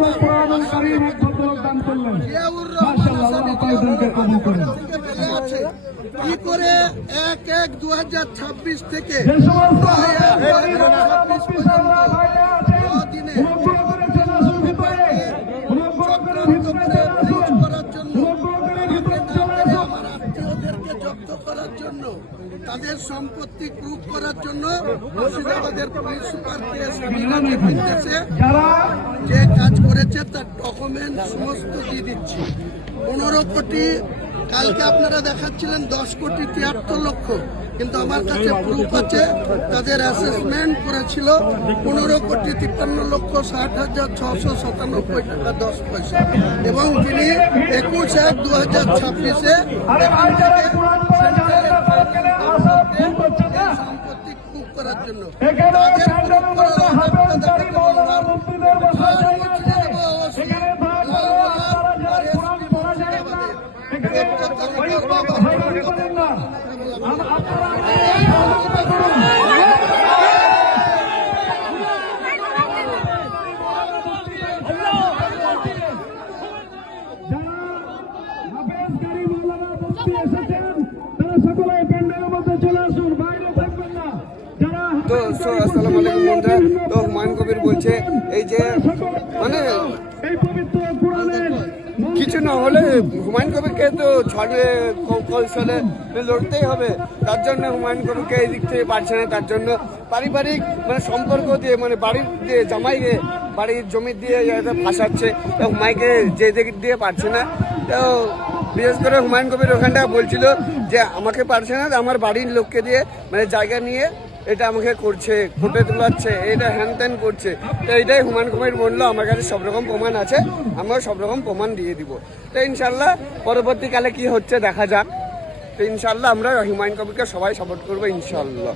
পবিত্র কোরআনুল কারীম এক ভদ্রলোক দান করলেন। মাশাআল্লাহ, আল্লাহ তাআলাকে কবুল করুন। কি করে 1/1/2026 থেকে যে সমস্ত দিনে আমার আত্মীয়দেরকে জব্দ করার জন্য, তাদের সম্পত্তি প্রুফ করার জন্য মুর্শিদাবাদের পুলিশ সুপারকে নির্দেশে যে কাজ করেছে তার ডকুমেন্ট সমস্ত দিয়ে দিচ্ছি। 15 কোটি, কালকে আপনারা দেখাচ্ছিলেন 10 কোটি 73 লক্ষ, কিন্তু আমার কাছে প্রুফ আছে তাদের অ্যাসেসমেন্ট করেছিল 15 কোটি 53 লক্ষ 60,697 টাকা 10 পয়সা, এবং তিনি 21/1/2026-এ সম্পত্তি প্রুফ করার জন্য তো আসসালামু আলাইকুম বন্ধুরা। তো হুমায়ুন কবির বলছে এই যে মানে কিছু না হলে হুমায়ুন কবিরকে তো ছড়ে কৌশলে লড়তেই হবে। তার জন্য হুমায়ুন কবিরকে এই দিক থেকে পারছে না, তার জন্য পারিবারিক মানে সম্পর্ক দিয়ে মানে বাড়ির দিয়ে জামাইকে বাড়ির জমি দিয়ে ফাঁসাচ্ছে। তো হুমায়ুনকে যে দিক দিয়ে পারছে না, তো বিশেষ করে হুমায়ুন কবির ওখানটা বলছিল যে আমাকে পারছে না, আমার বাড়ির লোককে দিয়ে মানে জায়গা নিয়ে এটা আমাকে করছে, ফুটে তোলাচ্ছে, এটা হ্যান ত্যান করছে। তো এইটাই হুমায়ুন কবির বললো আমার কাছে সব রকম প্রমাণ আছে, আমরাও সব রকম প্রমাণ দিয়ে দিব। তো ইনশাল্লাহ পরবর্তীকালে কি হচ্ছে দেখা যাক। তো ইনশাল্লাহ আমরা হুমায়ুন কবিরকে সবাই সাপোর্ট করবো ইনশাল্লাহ।